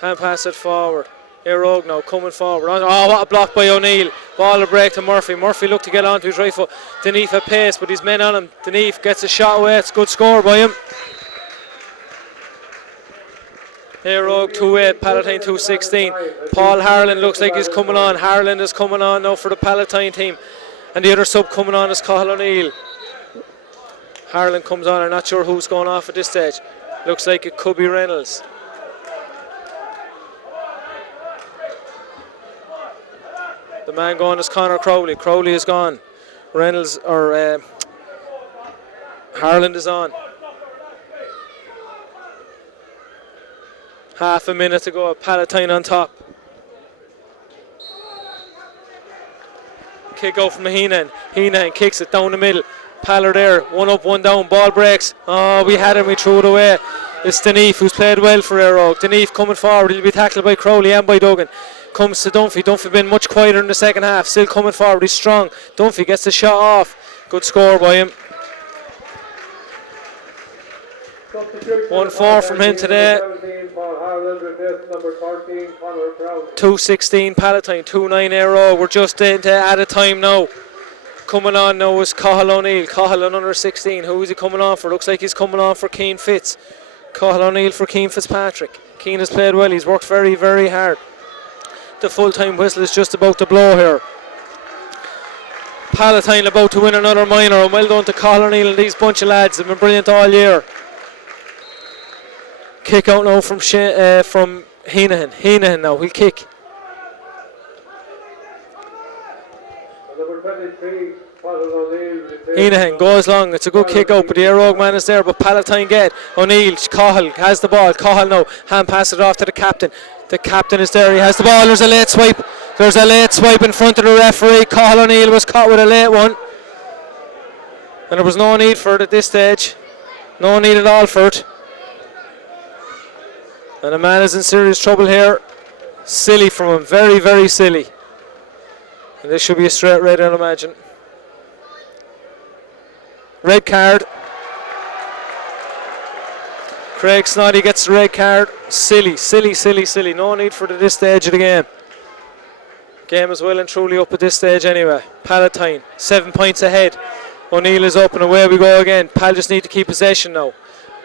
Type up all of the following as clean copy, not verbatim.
Hand pass it forward. Eire now coming forward. Oh, what a block by O'Neill. Ball a break to Murphy. Murphy looked to get onto his right foot. Deneve at pace, but his men on him. Deneve gets a shot away. It's a good score by him. Eire 2-8, Palatine 2-16. Paul Harlan looks like he's coming on. Harlan is coming on now for the Palatine team. And the other sub coming on is Cathal O'Neill. Harlan comes on. I'm not sure who's going off at this stage. Looks like it could be Reynolds. The man going is Conor Crowley. Crowley is gone. Reynolds or Harlan is on. Half a minute to go. Palatine on top. Kick out from Heenan. Heenan kicks it down the middle. Pallard there. One up, one down. Ball breaks. Oh, we had him. We threw it away. It's Deneve who's played well for Eire. Deneve coming forward. He'll be tackled by Crowley and by Duggan. Comes to Dunphy. Dunphy been much quieter in the second half. Still coming forward. He's strong. Dunphy gets the shot off. Good score by him. 1-4 from him today. 2-16 Palatine, 2-9 Eire. We're just into at a time now. Coming on now is Cathal O'Neill. Cathal on under 16. Who is he coming on for? Looks like he's coming on for Keane Fitz. Cathal O'Neill for Keane Fitzpatrick. Keane has played well. He's worked very, very hard. The full-time whistle is just about to blow here. Palatine about to win another minor. And well done to Cathal O'Neill and these bunch of lads. They've been brilliant all year. Kick out now from Heenan. Heenan now, he'll kick. Heenan goes long. It's a good kick out, but the Eire man is there. But Palatine get O'Neill. Cathal has the ball. Cathal now hand pass it off to the captain. The captain is there. He has the ball. There's a late swipe. There's a late swipe in front of the referee. Cathal O'Neill was caught with a late one, and there was no need for it at this stage. No need at all for it. And the man is in serious trouble here. Silly from him. Very, very silly. And this should be a straight red, I'd imagine. Red card. Craig Snoddy gets the red card. Silly, silly, silly, silly. No need for it at this stage of the game. Game is well and truly up at this stage anyway. Palatine, 7 points ahead. O'Neill is up and away we go again. Pal just need to keep possession now.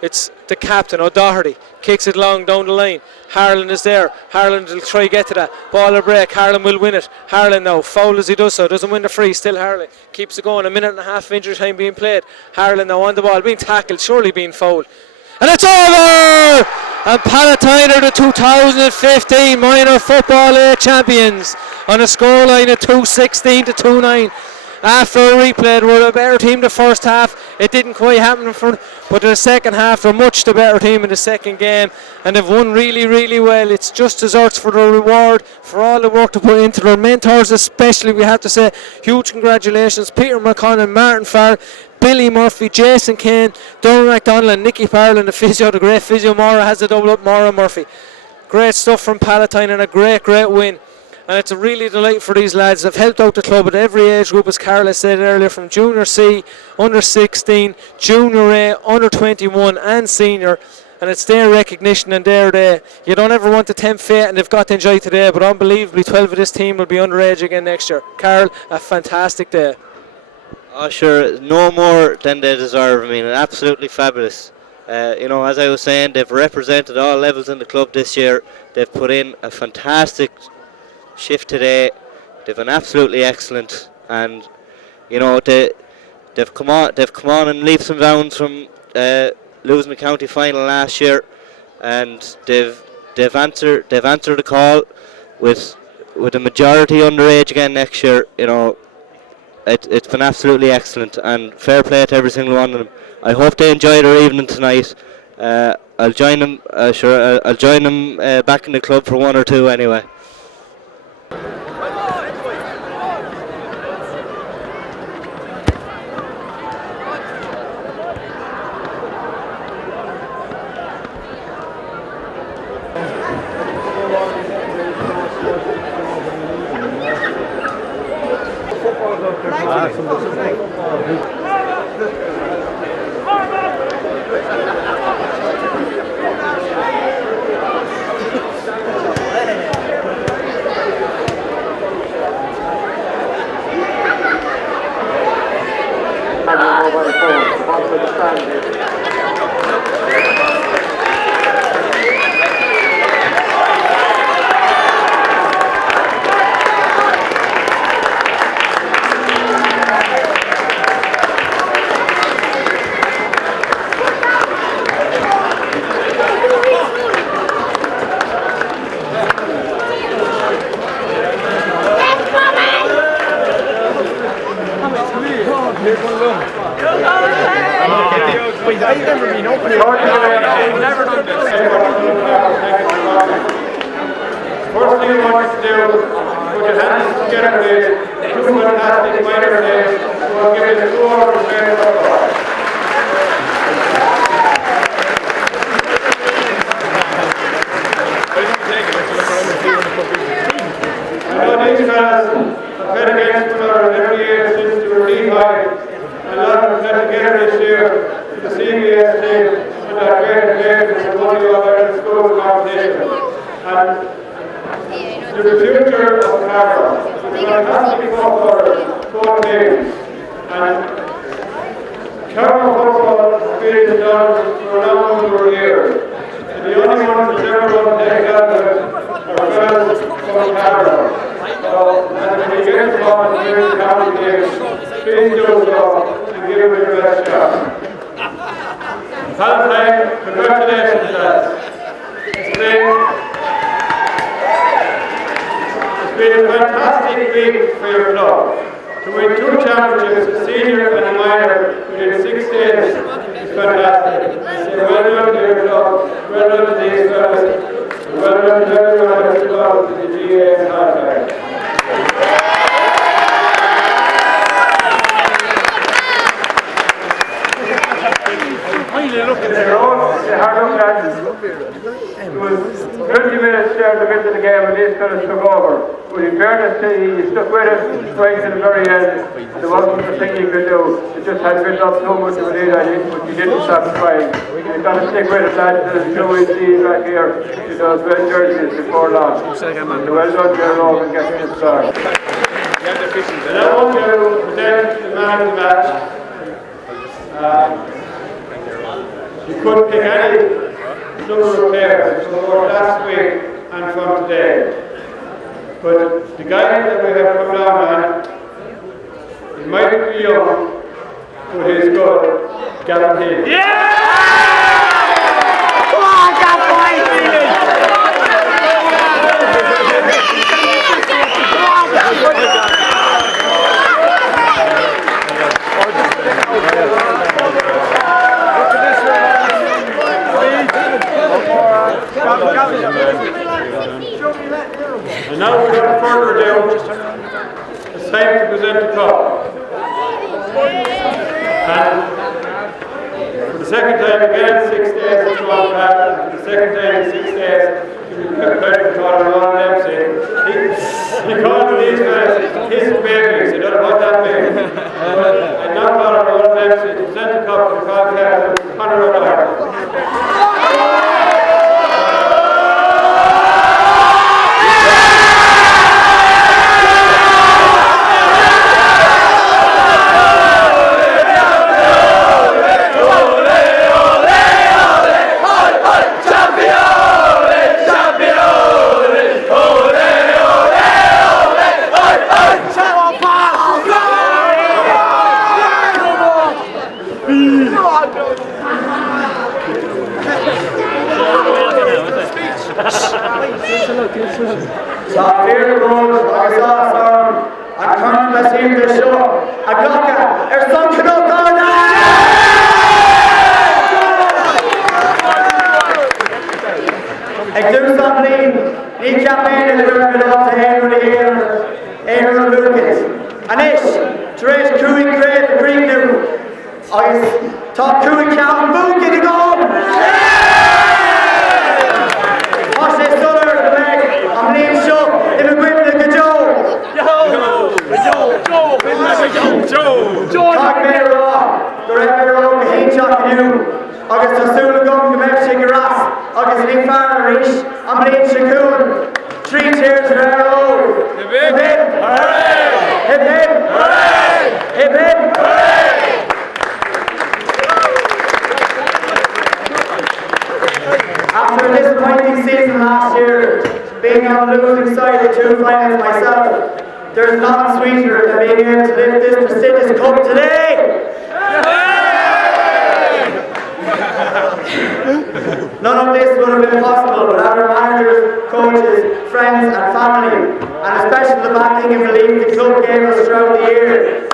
It's the captain, O'Doherty, kicks it long down the line. Harlan is there. Harlan will try to get to that. Ball or break. Harlan will win it. Harlan now, foul as he does so. Doesn't win the free. Still Harlan. Keeps it going. A minute and a half of injury time being played. Harlan now on the ball. Being tackled. Surely being fouled. And it's over! And Palatine are the 2015 Minor Football A champions on a scoreline of 2-16 to 2-9. After a replay, they were a better team the first half. It didn't quite happen in front, but in the second half, they're much the better team in the second game, and they've won really, really well. It's just deserves for the reward for all the work to put into their mentors, especially. We have to say huge congratulations, Peter McConnell, Martin Farr, Billy Murphy, Jason Kane, Donald McDonald, and Nicky Parlin, the physio, the great physio. Maura has a double up. Maura Murphy. Great stuff from Palatine and a great, great win. And it's a really delight for these lads. They've helped out the club at every age group, as Carla said earlier, from Junior C, Under 16, Junior A, Under 21 and Senior. And it's their recognition and their day. You don't ever want to tempt fate, and they've got to enjoy today. But unbelievably, 12 of this team will be underage again next year. Carl, a fantastic day. Oh, sure, no more than they deserve. I mean, absolutely fabulous. As I was saying, they've represented all levels in the club this year. They've put in a fantastic shift today. They've been absolutely excellent, and they've come on in leaps and bounds from losing the county final last year, and they've answered the call with a majority underage again next year. It's been absolutely excellent, and fair play to every single one of them. I hope they enjoy their evening tonight. I'll join them. I'll join them back in the club for one or two anyway. do, put your hands together, please. Two fantastic minor players who will give us 2 hours of fair football. I know these fellas have played against one another every year since they were high. And a lot of them played together this year for the CBS team and that great players in the Money Over School competition. And the future of Carroll. Fantastic footballers, both teams. And Carroll football has been done for a long number of years. And the only ones that ever want to take out of it are fellas from Carroll. So, and when you get involved in the county games, please do so and give it your best shot. Palatine, congratulations, lads. It's been a fantastic week for your club. To win 2 championships, a senior and a minor, within 6 days is fantastic. So well done to your club, well done to these fellas, well done to everyone that's involved in the GA and Palatine. The hard look at it was 20 minutes there to get to the game and these fellas took over. But in fairness to you, he stuck with it right to the very end. There wasn't a thing you could do. It just had built up so much of a lead, I think, but you didn't stop trying. You've got to stick with it, lads. There's two indeed back here to those red jerseys before long. So well done, Gerald, and getting this start. And I want to present the man of the match. You couldn't pick any number of players from both last week and from today. But the guy that we have come down on, he might be young, but he's good, guaranteed. Yeah! Come on, and now without further ado, it's time to present the cup. And for the second time again, 6 days it's gone back, and for the second time in 6 days, we kept calling Ron Dempsey. He called these guys his babies, you don't know what that means. And not calling Ron Dempsey to present the cup to the podcast, Conor O'Donnell. So here goes, I saw some, I turned the scene to show, I got that, there's something up on I do something, each campaign is working up to Eire Lucas. Anish, Therese Cooey, Craig, the Green New. I top Cooey count, boom, get it on! Watch this Sutter, the leg, I'm Liam Shaw, in the grip of the Joe! Joe! Talk me raw, the record road, the heat shot to you. August Tasula Gum, the Mepsi Garas, August Lee Farrer, Rish, I'm Liam Shakoon. 3 cheers for Eire. Hip hip! Hooray! Hip hip! Hooray! Hip hip! Hooray! After a disappointing season last year, being on the losing side of 2 finals myself, there's nothing sweeter than being able to lift this prestigious cup today! None of this would have been possible without our managers, coaches, friends and family, and especially the backing and belief the club gave us throughout the year.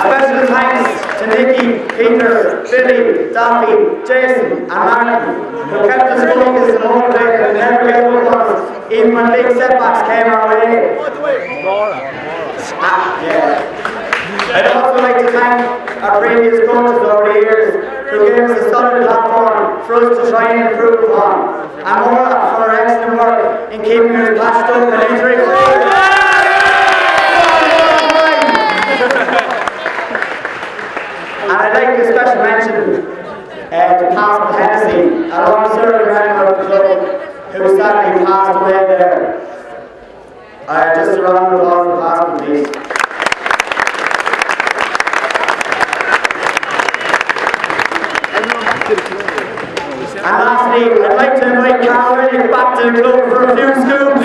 special thanks to Nicky, Peter, Billy, Daffy, Jason and Martin, who kept us focused and motivated and never gave up on us, even when big setbacks came our way. I'd also like to thank our previous coaches over the years who gave us a solid platform for us to try and improve upon, and Maura for her excellent work in keeping us patched up and injury free. And I'd like a special mention to Pascal Hennessy, a long-serving member of the club who sadly passed away there. Just a round of applause for Pascal, please. And lastly, I'd like to invite Carl Reddick back to the club for a few scoops.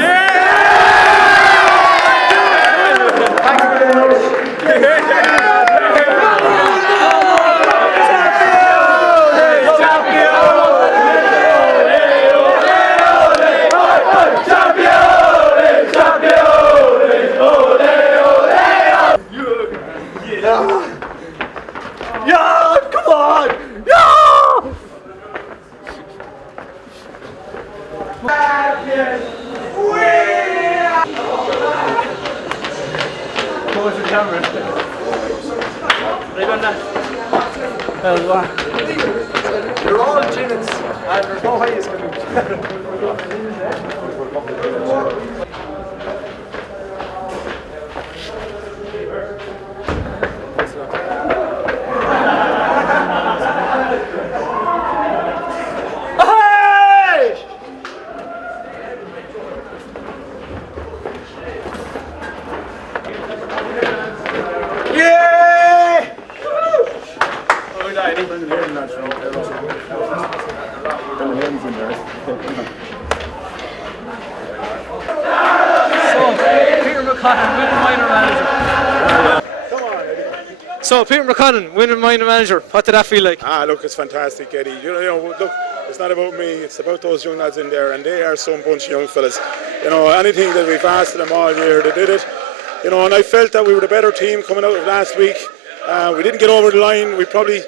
Thanks very much. You're all genius, and there's no way it's coming. So, Peter McConnon, winning minor manager. What did that feel like? Look, it's fantastic, Eddie. You know, look, it's not about me. It's about those young lads in there, and they are some bunch of young fellas. You know, anything that we've asked of them all year, they did it. You know, and I felt that we were the better team coming out of last week. We didn't get over the line. We probably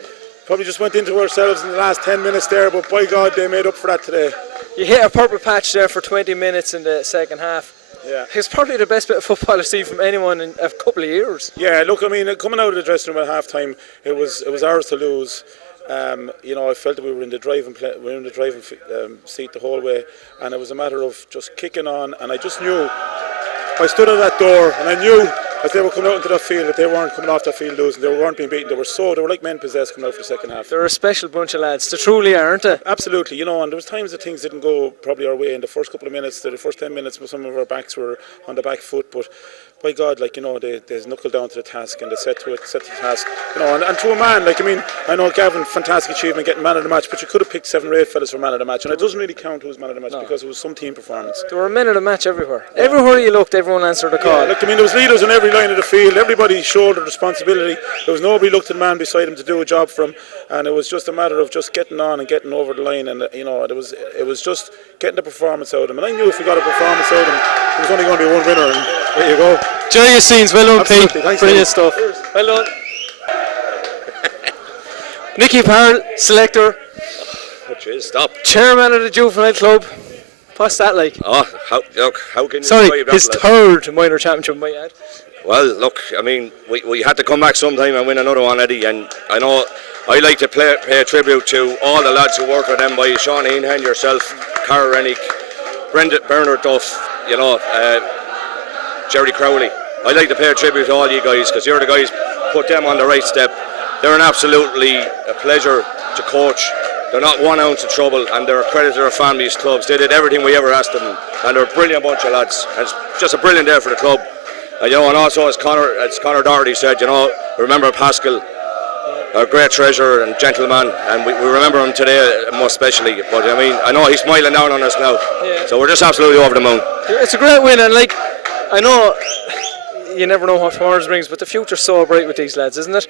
just went into ourselves in the last 10 minutes there, but by God, they made up for that today. You hit a purple patch there for 20 minutes in the second half. Yeah. It's probably the best bit of football I've seen from anyone in a couple of years. Yeah, look, I mean, coming out of the dressing room at half time, it was ours to lose. You know, I felt that we were in the driving seat the whole way, and it was a matter of just kicking on. And I just knew, I stood at that door, and I knew as they were coming out into that field that they weren't coming off that field losing. They weren't being beaten. They were like men possessed coming out for the second half. They're a special bunch of lads. They truly are, aren't they? Absolutely, you know, and there was times that things didn't go probably our way in the first couple of minutes. The first 10 minutes, some of our backs were on the back foot, but by God, like, you know, they knuckled down to the task and they set to the task, you know, and to a man, like, I mean, I know Gavin, fantastic achievement getting man of the match, but you could have picked 7 or 8 fellas for man of the match, and it doesn't really count who's man of the match because it was some team performance. There were men of the match everywhere. Yeah. Everywhere you looked, everyone answered the call. Yeah, look, I mean, there was leaders on every line of the field. Everybody shouldered responsibility. There was nobody looked at the man beside him to do a job for him, and it was just a matter of just getting on and getting over the line, and you know, it was just getting the performance out of him. And I knew if we got a performance out of him, there was only going to be one winner, and there you go. Enjoy your scenes, well done, Pete. Thanks, brilliant stuff. Well done. Nicky Parrell, selector. Oh, jeez, stop. Chairman of the Juvenile Club. What's that like? Oh, how can you Sorry, describe that? his third minor championship, might add. Well, look, I mean, we had to come back sometime and win another one, Eddie, and I know I like to pay tribute to all the lads who work with them, by Sean Heenhan, yourself, Cara Rennick, Bernard Duff, you know, Jerry Crowley. I like to pay tribute to all you guys, because you're the guys put them on the right step. They're absolutely a pleasure to coach. They're not 1 ounce of trouble, and they're a credit to their families, clubs. They did everything we ever asked them, and they're a brilliant bunch of lads. And it's just a brilliant day for the club. And, you know, and also as Conor Doherty said, you know, remember Pascal, a great treasurer and gentleman, and we remember him today most especially. But I mean, I know he's smiling down on us now, so we're just absolutely over the moon. It's a great win, and like, I know you never know what tomorrow brings, but the future's so bright with these lads, isn't it?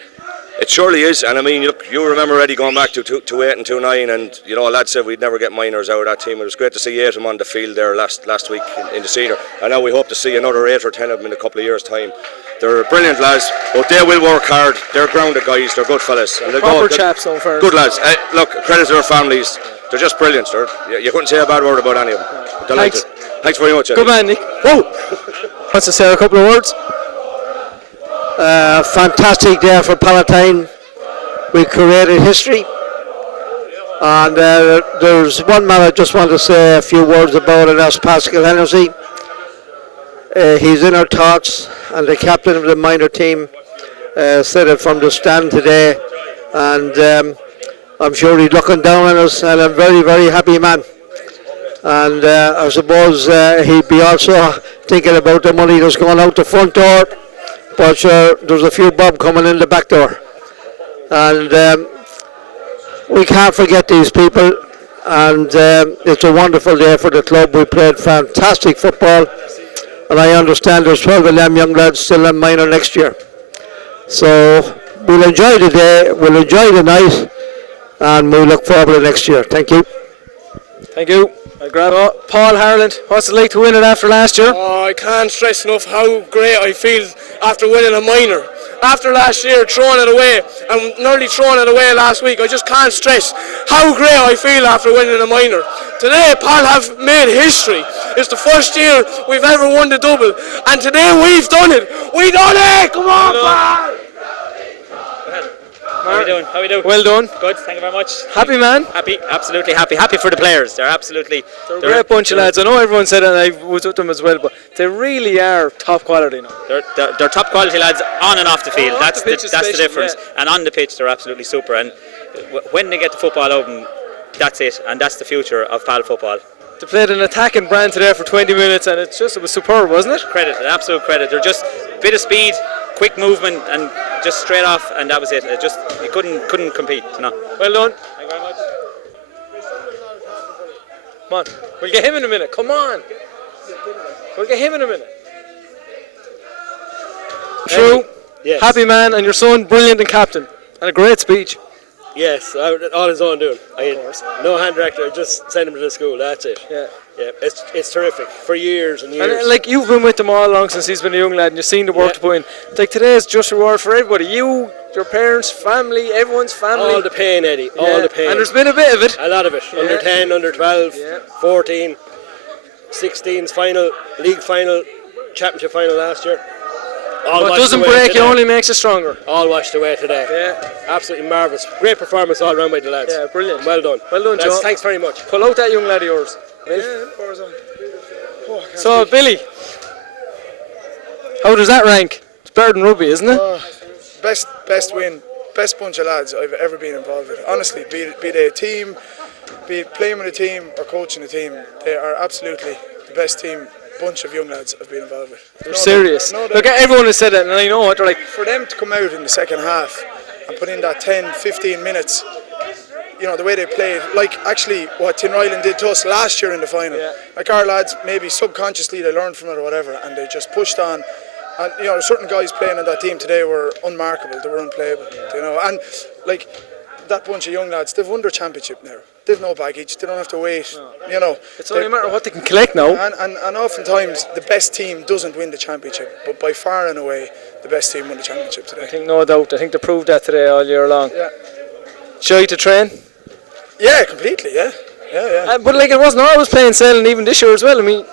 It surely is, and I mean, you remember Eddie going back to 2-8 and 2-9, and you know, lads said we'd never get minors out of that team. It was great to see 8 of them on the field there last week in the Cedar, and now we hope to see another 8 or 10 of them in a couple of years' time. They're brilliant lads, but they will work hard. They're grounded guys, they're good fellas. And Proper chaps, so far. Good lads. Look, credit to their families. They're just brilliant. You couldn't say a bad word about any of them. Delighted. Thanks very much, Eddie. Good man, Nick. Whoa! Wants to say a couple of words? Fantastic day for Palatine. We created history, and there's one man I just want to say a few words about, and that's Pascal Hennessy. He's in our thoughts, and the captain of the minor team said it from the stand today, and I'm sure he's looking down on us, and I'm very, very happy man. And I suppose he'd be also thinking about the money that's going out the front door, but there's a few bob coming in the back door. And we can't forget these people, and it's a wonderful day for the club. We played fantastic football, and I understand there's 12 of them young lads still in minor next year. So we'll enjoy the day, we'll enjoy the night, and we'll look forward to next year. Thank you. Thank you. I'll grab Paul Harland. What's it like to win it after last year? Oh, I can't stress enough how great I feel after winning a minor. After last year, throwing it away, and nearly throwing it away last week, I just can't stress how great I feel after winning a minor. Today, Paul have made history. It's the first year we've ever won the double, and today we've done it. We done it! Come on, Paul! How are we doing? Well done. Good, thank you very much. Happy man? Happy, absolutely happy. Happy for the players. They're a great bunch of lads. I know everyone said it, and I was with them as well, but they really are top quality now. They're top quality lads on and off the field. That's the difference. Yeah. And on the pitch, they're absolutely super. And when they get the football open, that's it. And that's the future of PAL football. They played an attacking brand today for 20 minutes, and it was superb, wasn't it? Credit, an absolute credit. They're just a bit of speed, quick movement, and just straight off, and that was it. You couldn't compete. No. Well done. Thank you very much. Come on, we'll get him in a minute. Come on, we'll get him in a minute. True. Yes. Happy man, and your son brilliant and captain, and a great speech. Yes, all his own doing. I had no hand director, I just sent him to the school, that's it. Yeah. Yeah, it's terrific for years and years. And like you've been with them all along since he's been a young lad, and you've seen the work to put in. Like today is just reward for everybody. You, your parents, family, everyone's family. All the pain, Eddie. All the pain. And there's been a bit of it. A lot of it. Under 10, under 12, 14, 16's final, league final, championship final last year. But it doesn't break, it only makes it stronger. All washed away today. Yeah. Absolutely marvellous. Great performance all round by the lads. Yeah, brilliant. Well done. Well done, Joe. Thanks very much. Pull out that young lad of yours. So, Billy, how does that rank? It's better than rugby, isn't it? Best win, best bunch of lads I've ever been involved with. Honestly, be they a team, be it playing with a team or coaching a team, they are absolutely the best team. Bunch of young lads I've been involved with. They're serious. Look, everyone has said it, and I know what they're like. For them to come out in the second half and put in that 10-15 minutes, you know, the way they played, like actually what Tinryland did to us last year in the final. Yeah. Like our lads, maybe subconsciously they learned from it or whatever, and they just pushed on. And you know, certain guys playing on that team today were unmarkable, they were unplayable. You know, and like that bunch of young lads, they've won their championship now. They've no baggage, they don't have to wait. No. You know, it's only a matter of what they can collect now. And oftentimes the best team doesn't win the championship, but by far and away the best team won the championship today. I think no doubt. I think they proved that today all year long. Yeah. Shy to train? Yeah, completely. Yeah. But like it wasn't always plain sailing even this year as well. I mean,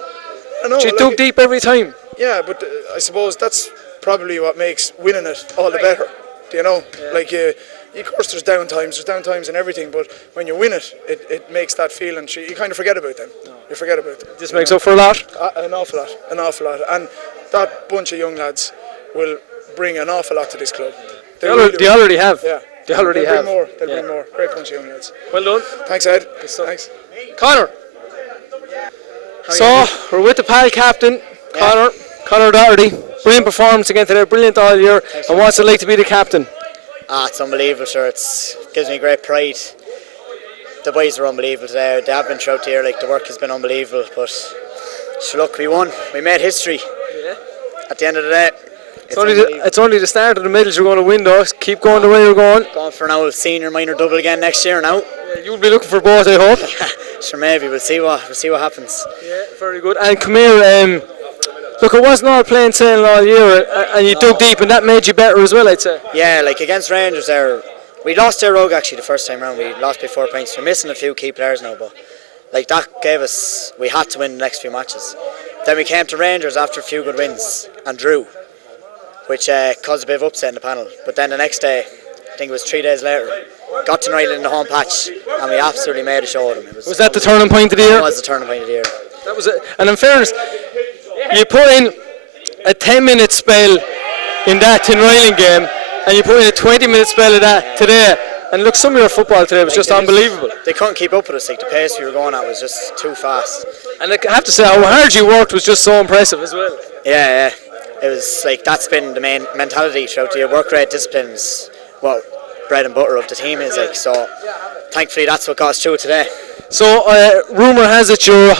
she dug deep every time. Yeah, but I suppose that's probably what makes winning it all the better. You know, like of course there's downtimes and everything, but when you win it makes that feeling. You kind of forget about them. No. You forget about them. This makes up for a lot. An awful lot, and that bunch of young lads will bring an awful lot to this club. They already have. Yeah. They already have. They'll bring more. Great bunch of young lads. Well done. Thanks, Ed. Thanks. Connor. So we're with the PAL captain, Connor Doherty. Brilliant performance again today. Brilliant all year. And what's it like to be the captain? It's unbelievable, sure. It gives me great pride. The boys are unbelievable today. They have been throughout the year. Like the work has been unbelievable. But look, we won. We made history. Yeah. At the end of the day, It's only the start of the medals you're going to win, though. Keep going the way you're going. Going for now a senior minor double again next year now. You'll be looking for both, I hope. Sure, maybe we'll see what happens. Yeah, very good. And come here. Look, it wasn't all plain sailing all year, and you dug deep, and that made you better as well, I'd say. Yeah, like against Rangers there, we lost their rogue actually the first time round. We lost by 4 points. We're missing a few key players now, but like that gave us, we had to win the next few matches. Then we came to Rangers after a few good wins and drew, which caused a bit of upset in the panel. But then the next day, I think it was 3 days later, got to Ireland in the home patch, and we absolutely made a show of them. Was that the turning point of the year? It was the turning point of the year. That was it. And in fairness, you put in a 10-minute spell in that Tinryland game, and you put in a 20-minute spell of that today. And look, some of your football today was just unbelievable. They couldn't keep up with us. Like the pace we were going at was just too fast. And I have to say, how hard you worked was just so impressive as well. Yeah. It was like that's been the main mentality throughout the year. Work rate, disciplines, what bread and butter of the team is like. So thankfully, that's what got us through today. So rumour has it you're